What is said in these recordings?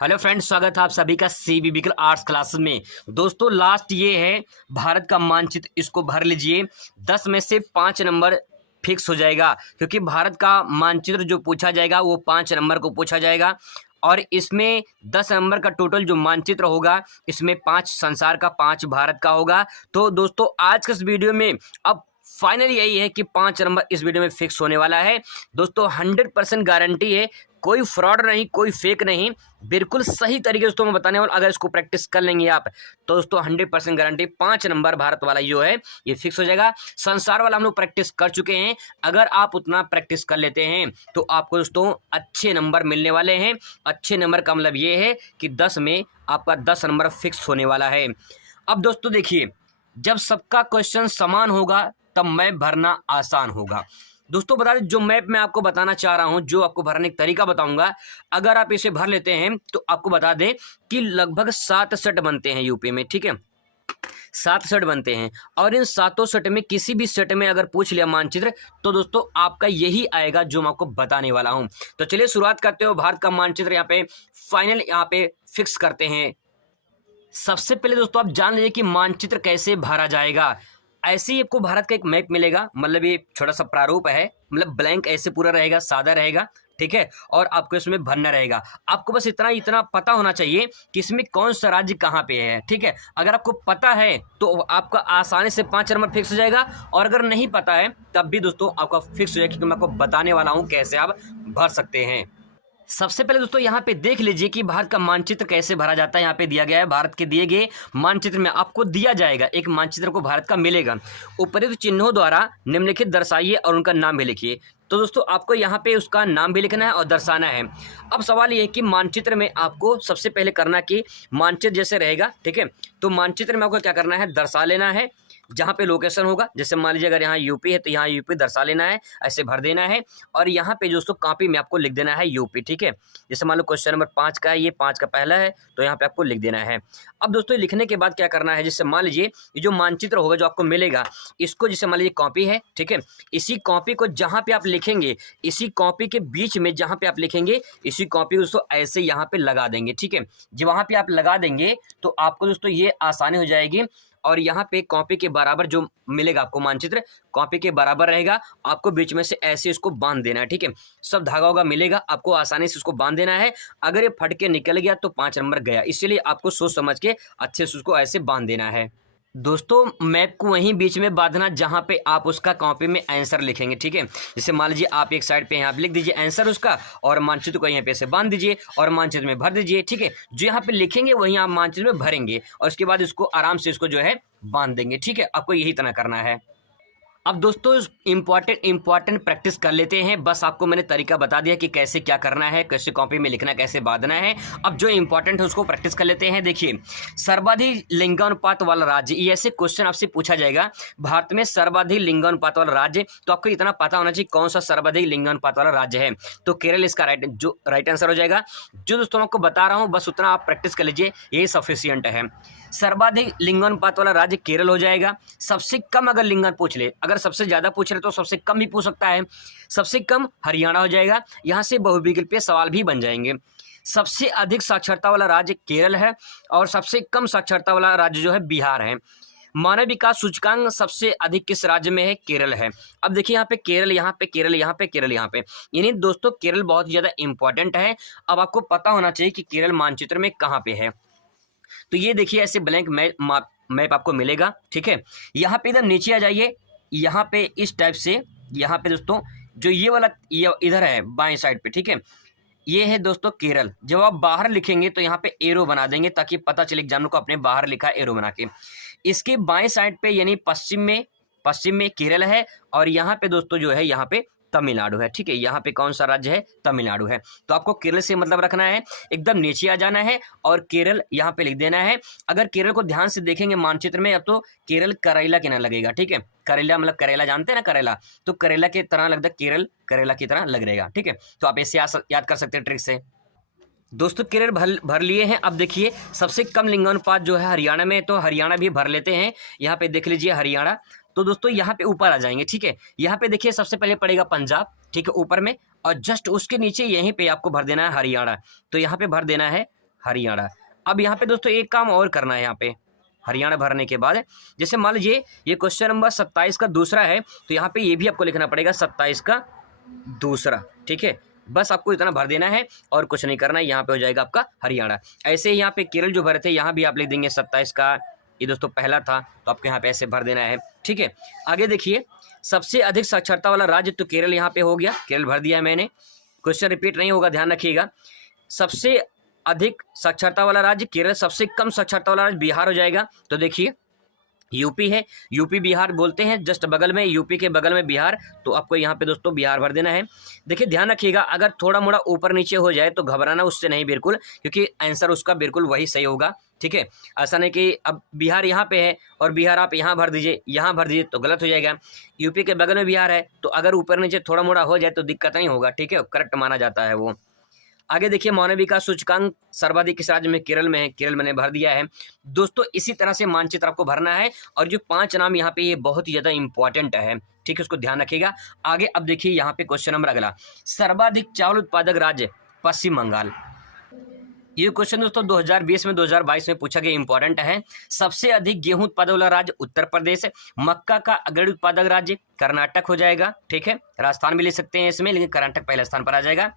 Hello friends, स्वागत है आप सभी का सीबीबी आर्ट्स क्लासेस में। दोस्तों लास्ट ये है भारत का मानचित्र, इसको भर लीजिए। 10 में से 5 नंबर फिक्स हो जाएगा, क्योंकि भारत का मानचित्र जो पूछा जाएगा वो 5 नंबर को पूछा जाएगा। और इसमें 10 नंबर का टोटल जो मानचित्र होगा, इसमें 5 संसार का, 5 भारत का होगा। तो दोस्तों आज के इस वीडियो में अब फाइनल यही है कि 5 नंबर इस वीडियो में फिक्स होने वाला है। दोस्तों 100% गारंटी है, कोई फ्रॉड नहीं, कोई फेक नहीं, बिल्कुल सही तरीके से दोस्तों मैं बताने वाला। अगर इसको प्रैक्टिस कर लेंगे आप तो दोस्तों 100% गारंटी 5 नंबर भारत वाला जो है ये फिक्स हो जाएगा। संसार वाला हम लोग प्रैक्टिस कर चुके हैं। अगर आप उतना प्रैक्टिस कर लेते हैं तो आपको दोस्तों अच्छे नंबर मिलने वाले हैं। अच्छे नंबर का मतलब ये है कि 10 में आपका 10 नंबर फिक्स होने वाला है। अब दोस्तों देखिए, जब सबका क्वेश्चन समान होगा तब मैप भरना आसान होगा। दोस्तों बता दें, जो मैप मैं आपको बताना चाह रहा हूं, जो आपको भरने का तरीका बताऊंगा, अगर आप इसे भर लेते हैं तो आपको बता दें कि लगभग 7 सेट बनते हैं यूपी में। ठीक है, 7 सेट बनते हैं और इन 7 सेट में किसी भी सेट में अगर पूछ लिया मानचित्र तो दोस्तों आपका यही आएगा जो मैं आपको बताने वाला हूं। तो चलिए शुरुआत करते हो। भारत का मानचित्र यहाँ पे फाइनल यहाँ पे फिक्स करते हैं। सबसे पहले दोस्तों आप जान लीजिए कि मानचित्र कैसे भरा जाएगा। ऐसे ही आपको भारत का एक मैप मिलेगा, मतलब ये छोटा सा प्रारूप है, मतलब ब्लैंक ऐसे पूरा रहेगा, सादा रहेगा। ठीक है, और आपको इसमें भरना रहेगा। आपको बस इतना पता होना चाहिए कि इसमें कौन सा राज्य कहाँ पे है। ठीक है, अगर आपको पता है तो आपका आसानी से 5 नंबर फिक्स हो जाएगा, और अगर नहीं पता है तब भी दोस्तों आपका फिक्स हो जाएगा, क्योंकि मैं आपको बताने वाला हूँ कैसे आप भर सकते हैं। सबसे पहले दोस्तों यहाँ पे देख लीजिए कि भारत का मानचित्र कैसे भरा जाता है। यहाँ पे दिया गया है, भारत के दिए गए मानचित्र में आपको दिया जाएगा, एक मानचित्र को भारत का मिलेगा। उपयुक्त चिन्हों द्वारा निम्नलिखित दर्शाइए और उनका नाम भी लिखिए। तो दोस्तों आपको यहाँ पे उसका नाम भी लिखना है और दर्शाना है। अब सवाल ये है कि मानचित्र में आपको सबसे पहले करना कि मानचित्र जैसे रहेगा, ठीक है, तो मानचित्र में आपको क्या करना है, दर्शा लेना है जहाँ पे लोकेशन होगा। जैसे मान लीजिए अगर यहाँ यूपी है तो यहाँ यूपी दर्शा लेना है, ऐसे भर देना है। और यहाँ पे दोस्तों कॉपी में आपको लिख देना है यूपी। ठीक है, जैसे मान लो क्वेश्चन नंबर 5 का है, ये 5 का पहला है, तो यहाँ पे आपको लिख देना है। अब दोस्तों लिखने के बाद क्या करना है, जैसे मान लीजिए ये जो मानचित्र होगा जो आपको मिलेगा, इसको जैसे मान लीजिए कॉपी है, ठीक है, इसी कॉपी को जहाँ पे आप लिखेंगे, इसी कॉपी के बीच में जहाँ पे आप लिखेंगे, इसी कॉपी को दोस्तों ऐसे यहाँ पे लगा देंगे। ठीक है, जब वहाँ पे आप लगा देंगे तो आपको दोस्तों ये आसानी हो जाएगी। और यहाँ पे कॉपी के बराबर जो मिलेगा आपको मानचित्र, कॉपी के बराबर रहेगा। आपको बीच में से ऐसे इसको बांध देना है। ठीक है, सब धागा होगा मिलेगा, आपको आसानी से उसको बांध देना है। अगर ये फट के निकल गया तो 5 नंबर गया, इसलिए आपको सोच समझ के अच्छे से उसको ऐसे बांध देना है। दोस्तों मैप को वहीं बीच में बांधना जहां पे आप उसका कॉपी में आंसर लिखेंगे। ठीक है, जैसे मान लीजिए आप एक साइड पे यहाँ पे लिख दीजिए आंसर उसका, और मानचित्र को यहाँ पे से बांध दीजिए और मानचित्र में भर दीजिए। ठीक है, जो यहाँ पे लिखेंगे वहीं आप मानचित्र में भरेंगे, और उसके बाद इसको आराम से इसको जो है बांध देंगे। ठीक है, आपको यही तरह करना है। अब दोस्तों इंपॉर्टेंट प्रैक्टिस कर लेते हैं। बस आपको मैंने तरीका बता दिया कि कैसे क्या करना है, कैसे कॉपी में लिखना, कैसे बांधना है। अब जो इंपॉर्टेंट है उसको प्रैक्टिस कर लेते हैं। देखिए, सर्वाधिक लिंगानुपात वाला राज्य, ये ऐसे क्वेश्चन आपसे पूछा जाएगा, भारत में सर्वाधिक लिंगानुपात वाला राज्य। तो आपको इतना पता होना चाहिए कौन सा सर्वाधिक लिंगानुपात वाला राज्य है। तो केरल इसका राइट आंसर हो जाएगा। जो दोस्तों मैं आपको बता रहा हूँ बस उतना आप प्रैक्टिस कर लीजिए, यही सफिशियंट है। सर्वाधिक लिंगानुपात वाला राज्य केरल हो जाएगा। सबसे कम अगर लिंगान पूछ ले, अगर सबसे ज्यादा पूछ रहे तो सबसे कम भी पूछ सकता है। सबसे कम हरियाणा हो जाएगा। यहाँ से बहुविकल्पीय सवाल भी बन जाएंगे। सबसे अधिक साक्षरता वाला राज्य केरल है, और सबसे कम साक्षरता वाला राज्य जो है बिहार है। मानव विकास सूचकांक सबसे अधिक किस राज्य में है, केरल है। अब देखिए यहाँ पे केरल, यहाँ पे केरल, यहाँ पे केरल, यहाँ पे, यानी दोस्तों केरल बहुत ही ज्यादा इंपॉर्टेंट है। अब आपको पता होना चाहिए कि केरल मानचित्र में कहाँ पे है। तो ये देखिए ऐसे ब्लैंक मैप आपको मिलेगा। ठीक है, यहाँ पे इधर नीचे आ जाइए, यहाँ पे इस टाइप से, यहाँ पे दोस्तों जो ये वाला ये इधर है बाएं साइड पे, ठीक है, ये है दोस्तों केरल। जब आप बाहर लिखेंगे तो यहाँ पे एरो बना देंगे ताकि पता चले एग्जामिनर को अपने बाहर लिखा एरो बना के। इसके बाएं साइड पे यानी पश्चिम में केरल है, और यहाँ पे दोस्तों जो है यहाँ पे तमिलनाडु है। ठीक है, यहाँ पे कौन सा राज्य है, तमिलनाडु है। तो आपको केरल से मतलब रखना है, एकदम नीचे आ जाना है और केरल यहाँ पे लिख देना है। अगर केरल को ध्यान से देखेंगे मानचित्र में, अब तो केरल करेला के ना लगेगा। ठीक है, करेला मतलब करेला जानते हैं ना, करेला, तो करेला की तरह लगता है, केरल करेला की तरह लग रहेगा। ठीक है, तो आप ऐसे याद कर सकते हैं ट्रिक से। दोस्तों केरल भर लिए हैं। अब देखिए सबसे कम लिंगानुपात जो है हरियाणा में, तो हरियाणा भी भर लेते हैं। यहाँ पे देख लीजिए हरियाणा। तो दोस्तों यहाँ पे ऊपर आ जाएंगे। ठीक है, यहाँ पे देखिए सबसे पहले पड़ेगा पंजाब, ठीक है, ऊपर में, और जस्ट उसके नीचे यहीं पे आपको भर देना है हरियाणा। तो यहाँ पे भर देना है हरियाणा। अब यहाँ पे दोस्तों एक काम और करना है, यहाँ पे हरियाणा भरने के बाद जैसे मान लीजिए ये क्वेश्चन नंबर 27 का दूसरा है, तो यहाँ पे ये भी आपको लिखना पड़ेगा 27 का दूसरा, ठीक है। बस आपको इतना भर देना है और कुछ नहीं करना है, यहाँ पे हो जाएगा आपका हरियाणा। ऐसे ही यहाँ पे केरल जो भरे थे, यहाँ भी आप लिख देंगे 27 का, ये दोस्तों पहला था, तो आपको यहाँ पे ऐसे भर देना है, ठीक है। आगे देखिए, सबसे अधिक साक्षरता वाला राज्य, तो केरल यहाँ पे हो गया, केरल भर दिया है मैंने, क्वेश्चन रिपीट नहीं होगा, ध्यान रखिएगा। सबसे अधिक साक्षरता वाला राज्य केरल, सबसे कम साक्षरता वाला राज्य बिहार हो जाएगा। तो देखिए यूपी है, यूपी बिहार बोलते हैं, जस्ट बगल में, यूपी के बगल में बिहार, तो आपको यहाँ पे दोस्तों बिहार भर देना है। देखिए ध्यान रखिएगा, अगर थोड़ा मोड़ा ऊपर नीचे हो जाए तो घबराना उससे नहीं, बिल्कुल, क्योंकि आंसर उसका बिल्कुल वही सही होगा, ठीक है। ऐसा नहीं कि अब बिहार यहाँ पे है और बिहार आप यहाँ भर दीजिए, यहाँ भर दीजिए तो गलत हो जाएगा। यूपी के बगल में बिहार है, तो अगर ऊपर नीचे थोड़ा मोड़ा हो जाए तो दिक्कत नहीं होगा, ठीक है, करेक्ट माना जाता है वो। आगे देखिए, मानव विकास सूचकांक सर्वाधिक किस राज्य में, केरल में है, केरल मैंने भर दिया है दोस्तों। इसी तरह से मानचित्र आपको भरना है, और जो 5 नाम यहाँ पे ये बहुत ही ज़्यादा इंपॉर्टेंट है, ठीक है, उसको ध्यान रखिएगा। आगे अब देखिए यहाँ पे क्वेश्चन नंबर अगला, सर्वाधिक चावल उत्पादक राज्य पश्चिम बंगाल। ये क्वेश्चन दोस्तों 2020 में 2022 में पूछा गया, इंपॉर्टेंट है। सबसे अधिक गेहूं उत्पादक वाला राज्य उत्तर प्रदेश है। मक्का का अग्रणी उत्पादक राज्य कर्नाटक हो जाएगा, ठीक है, राजस्थान भी ले सकते हैं इसमें, लेकिन कर्नाटक पहले स्थान पर आ जाएगा।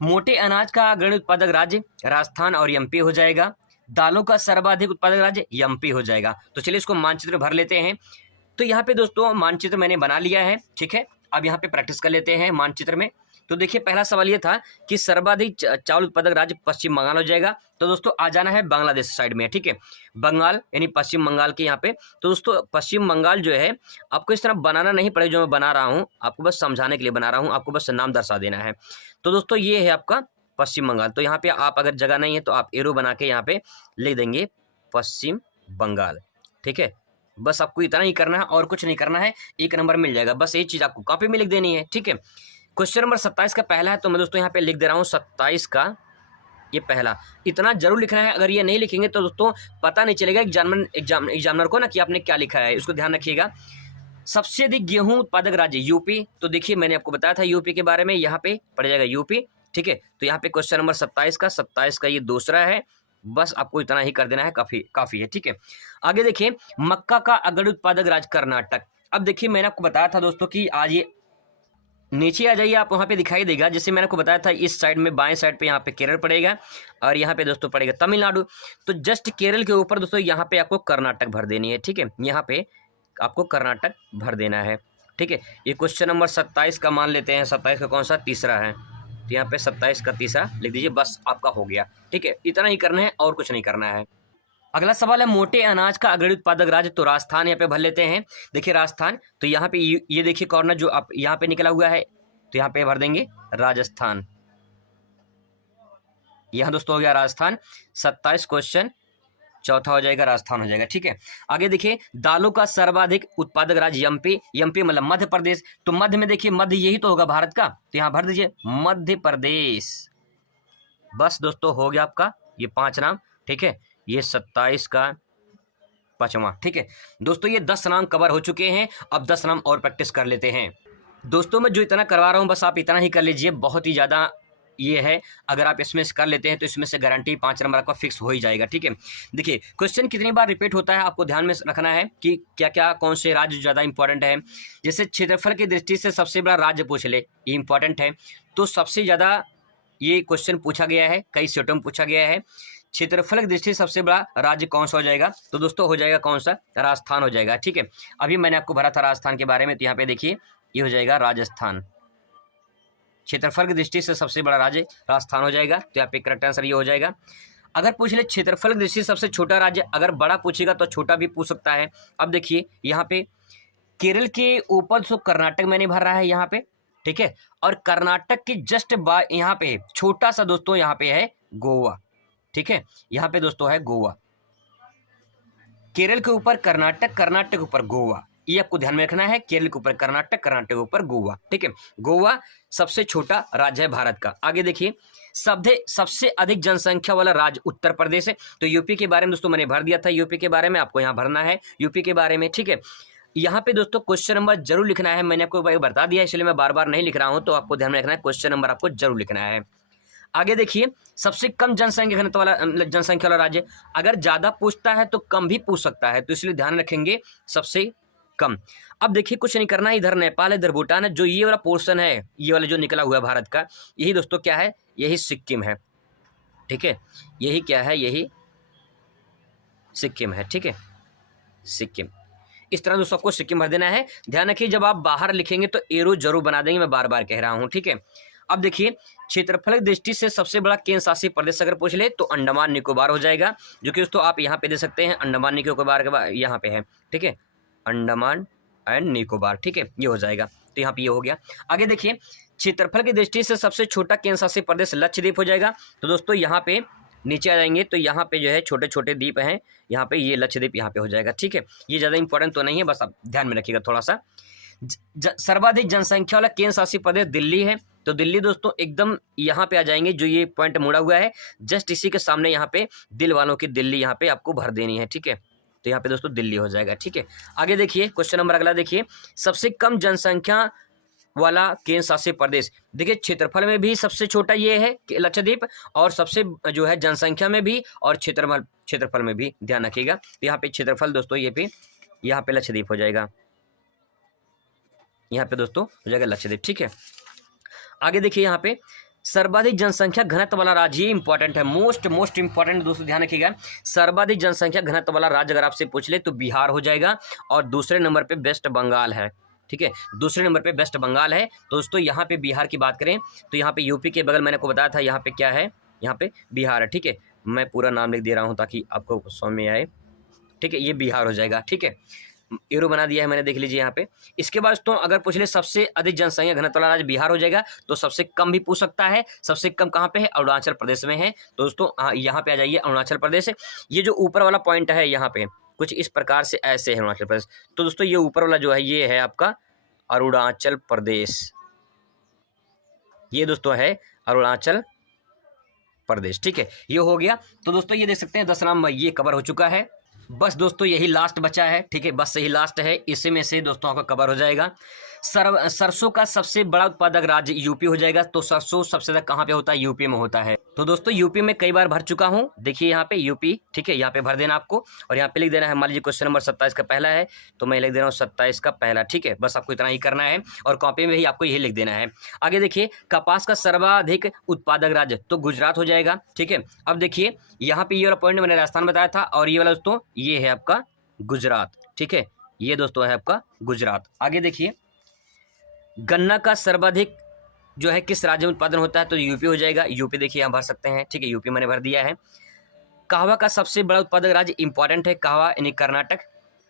मोटे अनाज का अग्रणी उत्पादक राज्य राजस्थान और एमपी हो जाएगा। दालों का सर्वाधिक उत्पादक राज्य एमपी हो जाएगा। तो चलिए इसको मानचित्र भर लेते हैं। तो यहाँ पे दोस्तों मानचित्र मैंने बना लिया है, ठीक है। अब यहाँ पे प्रैक्टिस कर लेते हैं मानचित्र में। तो देखिए पहला सवाल ये था कि सर्वाधिक चावल उत्पादक राज्य पश्चिम बंगाल हो जाएगा। तो दोस्तों आ जाना है बांग्लादेश साइड में, ठीक है, बंगाल यानी पश्चिम बंगाल के यहाँ पे। तो दोस्तों पश्चिम बंगाल जो है आपको इस तरह बनाना नहीं पड़ेगा, जो मैं बना रहा हूँ आपको बस समझाने के लिए बना रहा हूँ, आपको बस नाम दर्शा देना है। तो दोस्तों ये है आपका पश्चिम बंगाल। तो यहाँ पे आप अगर जगह नहीं है तो आप एरो बना के यहाँ पे लिख देंगे पश्चिम बंगाल, ठीक है। बस आपको इतना ही करना है और कुछ नहीं करना है, 1 नंबर मिल जाएगा। बस ये चीज़ आपको कॉपी में लिख देनी है, ठीक है। क्वेश्चन नंबर 27 का पहला है, तो मैं दोस्तों यहाँ पे लिख दे रहा हूँ 27 का ये पहला। इतना जरूर लिखना है, अगर ये नहीं लिखेंगे तो दोस्तों पता नहीं चलेगा एग्जामिनर को ना कि आपने क्या लिखा है, उसको ध्यान रखिएगा। सबसे अधिक गेहूं उत्पादक राज्य यूपी। तो देखिए मैंने आपको बताया था यूपी के बारे में, यहाँ पे पड़ जाएगा यूपी, ठीक है। तो यहाँ पे क्वेश्चन नंबर 27 का ये दूसरा है, बस आपको इतना ही कर देना है, काफी है, ठीक है। आगे देखिए, मक्का का अग्रणी उत्पादक राज्य कर्नाटक। अब देखिए मैंने आपको बताया था दोस्तों कि आज ये नीचे आ जाइए आप, वहाँ पे दिखाई देगा, जैसे मैंने आपको बताया था इस साइड में बाएं साइड पे यहाँ पे केरल पड़ेगा और यहाँ पे दोस्तों पड़ेगा तमिलनाडु। तो जस्ट केरल के ऊपर दोस्तों यहाँ पे आपको कर्नाटक भर देनी है, ठीक है, यहाँ पे आपको कर्नाटक भर देना है, ठीक है। ये क्वेश्चन नंबर 27 का मान लेते हैं, 27 का कौन सा, तीसरा है, तो यहाँ पे 27 का तीसरा लिख दीजिए, बस आपका हो गया, ठीक है। इतना ही करना है और कुछ नहीं करना है। अगला सवाल है मोटे अनाज का अग्रणी उत्पादक राज्य। तो राजस्थान यहाँ पे भर लेते हैं। देखिए राजस्थान, तो यहाँ पे ये देखिए कॉर्नर जो आप यहाँ पे निकला हुआ है, तो यहाँ पे भर देंगे राजस्थान। यहाँ दोस्तों हो गया राजस्थान, 27 क्वेश्चन चौथा हो जाएगा, राजस्थान हो जाएगा, ठीक है। आगे देखिए, दालों का सर्वाधिक उत्पादक राज्य एमपी। एमपी मतलब मध्य प्रदेश। तो मध्य में देखिए, मध्य यही तो होगा भारत का, तो यहाँ भर दीजिए मध्य प्रदेश। बस दोस्तों हो गया आपका ये 5 नाम, ठीक है। ये 27 का 5वां, ठीक है दोस्तों। ये 10 नाम कवर हो चुके हैं, अब 10 नाम और प्रैक्टिस कर लेते हैं दोस्तों। मैं जो इतना करवा रहा हूँ बस आप इतना ही कर लीजिए, बहुत ही ज़्यादा ये है। अगर आप इसमें से कर लेते हैं तो इसमें से गारंटी 5 नंबर आपका फिक्स हो ही जाएगा, ठीक है। देखिए क्वेश्चन कितनी बार रिपीट होता है आपको ध्यान में रखना है कि क्या क्या कौन से राज्य ज़्यादा इंपॉर्टेंट है। जैसे क्षेत्रफल की दृष्टि से सबसे बड़ा राज्य पूछ ले, ये इंपॉर्टेंट है। तो सबसे ज़्यादा ये क्वेश्चन पूछा गया है, कई सेटों में पूछा गया है, क्षेत्रफल की दृष्टि से सबसे बड़ा राज्य कौन सा हो जाएगा। तो दोस्तों हो जाएगा कौन सा, राजस्थान हो जाएगा, ठीक है। अभी मैंने आपको भरा था राजस्थान के बारे में, तो यहाँ पे देखिए ये हो जाएगा राजस्थान। क्षेत्रफल की दृष्टि से सबसे बड़ा राज्य राजस्थान हो जाएगा, तो यहाँ पे करेक्ट आंसर ये हो जाएगा। अगर पूछ ले क्षेत्रफल की दृष्टि से सबसे छोटा राज्य, अगर बड़ा पूछेगा तो छोटा भी पूछ सकता है। अब देखिए यहाँ पे केरल के ऊपर तो कर्नाटक मैंने भर रहा है यहाँ पे, ठीक है। और कर्नाटक के जस्ट यहाँ पे छोटा सा दोस्तों यहाँ पे है गोवा, ठीक है। यहाँ पे दोस्तों है गोवा, केरल के ऊपर कर्नाटक, कर्नाटक के ऊपर गोवा, ये आपको ध्यान में रखना है। केरल के ऊपर कर्नाटक, कर्नाटक के ऊपर गोवा, ठीक है। गोवा सबसे छोटा राज्य है भारत का। आगे देखिए, सबसे अधिक जनसंख्या वाला राज्य उत्तर प्रदेश है। तो यूपी के बारे में दोस्तों मैंने भर दिया था, यूपी के बारे में आपको यहाँ भरना है, यूपी के बारे में, ठीक है। यहाँ पे दोस्तों क्वेश्चन नंबर जरूर लिखना है, मैंने आपको बता दिया इसलिए मैं बार बार नहीं लिख रहा हूँ, तो आपको ध्यान में रखना है, क्वेश्चन नंबर आपको जरूर लिखना है। आगे देखिए, सबसे कम जनसंख्या घनत्व वाला जनसंख्या वाला राज्य, अगर ज़्यादा पूछता है तो कम भी पूछ सकता है, तो इसलिए ध्यान रखेंगे सबसे कम। अब देखिए कुछ नहीं करना है, इधर नेपाल है, इधर भूटान है, जो ये वाला पोर्शन है, ये वाला जो निकला हुआ है भारत का, यही दोस्तों क्या है, यही सिक्किम है, ठीक है, यही क्या है, यही सिक्किम है, ठीक है, सिक्किम। इस तरह दोस्तों आपको सिक्किम भर देना है। ध्यान रखिए जब आप बाहर लिखेंगे तो एरो जरूर बना देंगे, मैं बार बार कह रहा हूँ, ठीक है। अब देखिए, क्षेत्रफल की दृष्टि से सबसे बड़ा केंद्र शासित प्रदेश अगर पूछ ले तो अंडमान निकोबार हो जाएगा, जो कि दोस्तों आप यहाँ पे दे सकते हैं, अंडमान निकोबार के बाद यहाँ पे है, ठीक है, अंडमान एंड निकोबार, ठीक है, ये हो जाएगा, तो यहाँ पे ये हो गया। आगे देखिए, क्षेत्रफल की दृष्टि से सबसे छोटा केंद्र शासित प्रदेश लक्षद्वीप हो जाएगा, तो दोस्तों यहाँ पे नीचे आ जाएंगे तो यहाँ पे जो है छोटे छोटे द्वीप हैं, यहाँ पे ये लक्षद्वीप यहाँ पे हो जाएगा, ठीक है। ये ज़्यादा इंपॉर्टेंट तो नहीं है, बस आप ध्यान में रखिएगा थोड़ा सा। सर्वाधिक जनसंख्या वाला केंद्र शासित प्रदेश दिल्ली है, तो दिल्ली दोस्तों एकदम यहाँ पे आ जाएंगे, जो ये पॉइंट मुड़ा हुआ है जस्ट इसी के सामने यहाँ पे दिल वालों की दिल्ली यहाँ पे आपको भर देनी है, ठीक है, तो यहाँ पे दोस्तों दिल्ली हो जाएगा, ठीक है। आगे देखिए क्वेश्चन नंबर अगला देखिए, सबसे कम जनसंख्या वाला केंद्र शासित प्रदेश, देखिए क्षेत्रफल में भी सबसे छोटा ये है लक्षद्वीप, और सबसे जो है जनसंख्या में भी और क्षेत्रफल में भी, ध्यान रखिएगा। तो यहाँ पे क्षेत्रफल दोस्तों ये पे यहाँ पे लक्षद्वीप हो जाएगा, यहाँ पे दोस्तों हो जाएगा लक्षद्वीप, ठीक है। आगे देखिए, यहाँ पे सर्वाधिक जनसंख्या घनत्व वाला राज्य, ये इंपॉर्टेंट है, मोस्ट इंपॉर्टेंट दोस्तों, ध्यान रखिएगा। सर्वाधिक जनसंख्या घनत्व वाला राज्य अगर आपसे पूछ ले तो बिहार हो जाएगा, और दूसरे नंबर पे वेस्ट बंगाल है, ठीक है, दूसरे नंबर पे वेस्ट बंगाल है। तो दोस्तों यहाँ पे बिहार की बात करें तो यहाँ पे यूपी के बगल मैंने आपको बताया था, यहाँ पे क्या है, यहाँ पे बिहार है, ठीक है, मैं पूरा नाम लिख दे रहा हूँ ताकि आपको समझ में आए, ठीक है, ये बिहार हो जाएगा, ठीक है, एरो बना दिया है मैंने, देख लीजिए यहाँ पे। इसके बाद तो अगर पूछ ले सबसे अधिक जनसंख्या घनत्व वाला राज्य बिहार हो जाएगा, तो सबसे कम भी पूछ सकता है, सबसे कम कहाँ पे है, अरुणाचल प्रदेश में है, तो दोस्तों यहाँ पे आ जाइए, अरुणाचल प्रदेश। ये जो ऊपर वाला पॉइंट है यहाँ पे कुछ इस प्रकार से ऐसे है अरुणाचल प्रदेश, तो दोस्तों ये ऊपर वाला जो है ये है आपका अरुणाचल प्रदेश, ये दोस्तों है अरुणाचल प्रदेश, ठीक है, ये हो गया। तो दोस्तों ये देख सकते हैं 10 नाम ये कवर हो चुका है, बस दोस्तों यही लास्ट बचा है, ठीक है, बस यही लास्ट है, इसी में से दोस्तों आपका कवर हो जाएगा। सरसों का सबसे बड़ा उत्पादक राज्य यूपी हो जाएगा, तो सरसों सबसे ज्यादा कहाँ पे होता है, यूपी में होता है। तो दोस्तों यूपी में कई बार भर चुका हूँ, देखिए यहाँ पे यूपी, ठीक है, यहाँ पे भर देना आपको, और यहाँ पे लिख देना है, मान लीजिए क्वेश्चन नंबर 27 का पहला है तो मैं लिख दे रहा हूँ 27 का पहला, ठीक है, बस आपको इतना ही करना है, और कॉपी में भी आपको यही लिख देना है। आगे देखिए, कपास का सर्वाधिक उत्पादक राज्य तो गुजरात हो जाएगा, ठीक है। अब देखिए यहाँ पे ये वाला पॉइंट मैंने राजस्थान बताया था, और ये वाला दोस्तों ये है आपका गुजरात, ठीक है, ये दोस्तों है आपका गुजरात। आगे देखिए, गन्ना का सर्वाधिक जो है किस राज्य में उत्पादन होता है, तो यूपी हो जाएगा, यूपी देखिए यहाँ भर सकते हैं, ठीक है, यूपी मैंने भर दिया है। कहवा का सबसे बड़ा उत्पादक राज्य इंपॉर्टेंट है, कहवा यानी कर्नाटक।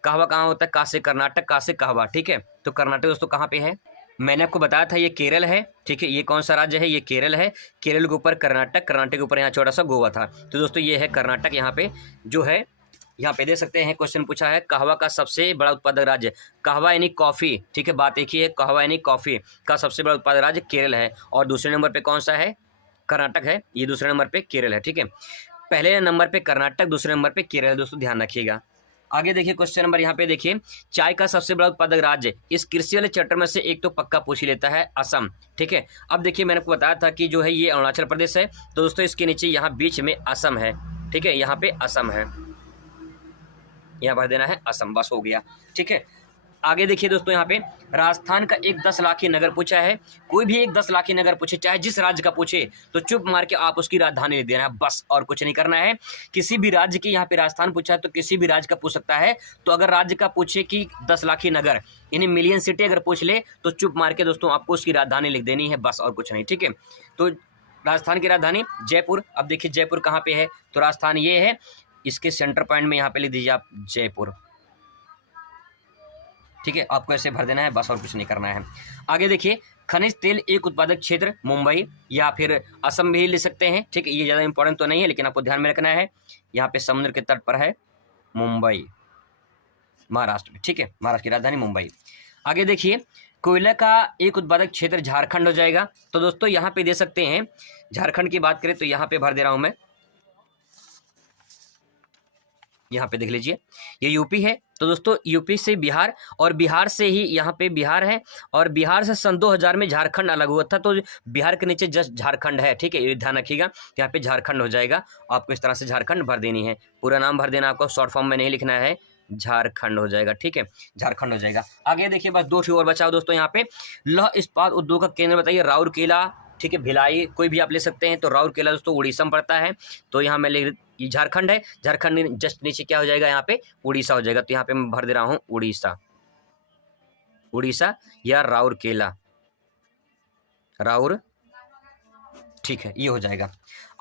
कहवा कहाँ होता है, का से कर्नाटक, का से कहवा, ठीक है, तो कर्नाटक दोस्तों कहाँ पे है, मैंने आपको बताया था ये केरल है, ठीक है, ये कौन सा राज्य है, ये केरल है, केरल के ऊपर कर्नाटक, कर्नाटक के ऊपर यहाँ छोटा सा गोवा था, तो दोस्तों ये है कर्नाटक, यहाँ पे जो है यहाँ पे दे सकते हैं, क्वेश्चन पूछा है कहवा का सबसे बड़ा उत्पादक राज्य, कहवा यानी कॉफ़ी, ठीक है, बात एक ही है, कहवा यानी कॉफ़ी का सबसे बड़ा उत्पादक राज्य केरल है, और दूसरे नंबर पे कौन सा है, कर्नाटक है, ये दूसरे नंबर पे केरल है, ठीक है, पहले नंबर पे कर्नाटक, दूसरे नंबर पे केरल है, दोस्तों ध्यान रखिएगा। आगे देखिए क्वेश्चन नंबर यहाँ पे देखिए, चाय का सबसे बड़ा उत्पादक राज्य, इस कृषि वाले चैप्टर में से एक तो पक्का पूछ ही लेता है, असम, ठीक है। अब देखिए मैंने आपको बताया था कि जो है ये अरुणाचल प्रदेश है, तो दोस्तों इसके नीचे यहाँ बीच में असम है, ठीक है, यहाँ पे असम है, यहाँ भर देना है असम, बस हो गया, ठीक है। आगे देखिए दोस्तों, यहाँ पे राजस्थान का एक 10 लाखी नगर पूछा है, कोई भी एक 10 लाखी नगर पूछे, चाहे जिस राज्य का पूछे, तो चुप मार के आप उसकी राजधानी लिख देना है, बस, और कुछ नहीं करना है। किसी भी राज्य की यहाँ पे राजस्थान पूछा है तो किसी भी राज्य का पूछ सकता है, तो अगर राज्य का पूछे कि 10 लाखी नगर यानी मिलियन सिटी अगर पूछ ले तो चुप मार के दोस्तों आपको उसकी राजधानी लिख देनी है, बस, और कुछ नहीं, ठीक है। तो राजस्थान की राजधानी जयपुर। अब देखिए जयपुर कहाँ पे है, तो राजस्थान ये है, इसके सेंटर पॉइंट में यहाँ पे लिख दीजिए आप जयपुर, ठीक है, आपको ऐसे भर देना है, बस, और कुछ नहीं करना है। आगे देखिए, खनिज तेल एक उत्पादक क्षेत्र मुंबई या फिर असम भी ले सकते हैं, ठीक है, ये ज़्यादा इंपॉर्टेंट तो नहीं है लेकिन आपको ध्यान में रखना है, यहाँ पे समुद्र के तट पर है मुंबई, महाराष्ट्र में, ठीक है, महाराष्ट्र की राजधानी मुंबई। आगे देखिए, कोयला का एक उत्पादक क्षेत्र झारखंड हो जाएगा, तो दोस्तों यहाँ पे दे सकते हैं, झारखंड की बात करें तो यहाँ पे भर दे रहा हूँ मैं, यहाँ पे देख लीजिए, ये यूपी है। तो दोस्तों यूपी से बिहार, और बिहार से ही यहाँ पे बिहार है, और बिहार से सन 2000 में झारखंड अलग हुआ था, तो बिहार के नीचे जस्ट झारखंड है, ठीक है, ये ध्यान रखिएगा। यहाँ पे झारखंड हो जाएगा, आपको इस तरह से झारखंड भर देनी है, पूरा नाम भर देना, आपको शॉर्ट फॉर्म में नहीं लिखना है, झारखंड हो जाएगा, ठीक है, झारखंड हो जाएगा। आगे देखिए, बस 2 और बचाओ दोस्तों। यहाँ पे लौह इस्पात उद्योग का केंद्र बताइए, राउरकेला, ठीक है, भिलाई, कोई भी आप ले सकते हैं। तो राउरकेला दोस्तों उड़ीसा में पड़ता है, तो यहाँ मैं लिख, ये झारखंड है, झारखंड जस्ट नीचे क्या हो जाएगा, यहाँ पे उड़ीसा हो जाएगा। तो यहाँ पे मैं भर दे रहा हूँ उड़ीसा, उड़ीसा या राउरकेला, राउर, ठीक है, ये हो जाएगा।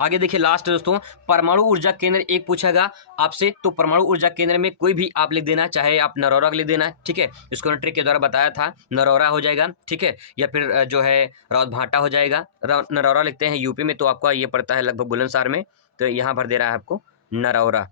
आगे देखिए लास्ट दोस्तों, परमाणु ऊर्जा केंद्र एक पूछेगा आपसे, तो परमाणु ऊर्जा केंद्र में कोई भी आप लिख देना, चाहे आप नरौरा लिख देना, ठीक है, इसको ट्रिक के द्वारा बताया था, नरौरा हो जाएगा, ठीक है, या फिर जो है रावतभाटा हो जाएगा। नरौरा लिखते हैं यूपी में, तो आपका ये पड़ता है लगभग बुलंदशहर में, तो यहाँ भर दे रहा है आपको नरौरा,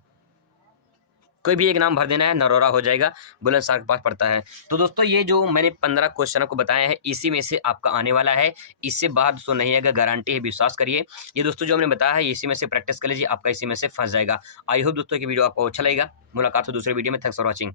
कोई भी एक नाम भर देना है, नरौरा हो जाएगा, बुलंदशहर के पास पड़ता है। तो दोस्तों ये जो मैंने 15 क्वेश्चन आपको बताए हैं, इसी में से आपका आने वाला है, इससे बाहर दोस्तों नहीं आएगा, गारंटी है, विश्वास करिए। ये दोस्तों जो हमने बताया है, इसी में से प्रैक्टिस कर लीजिए, आपका इसी में से फंस जाएगा। आई होप दोस्तों की वीडियो आपको अच्छा लगेगा। मुलाकात हो दूसरे वीडियो में, थैंक्स फॉर वॉचिंग।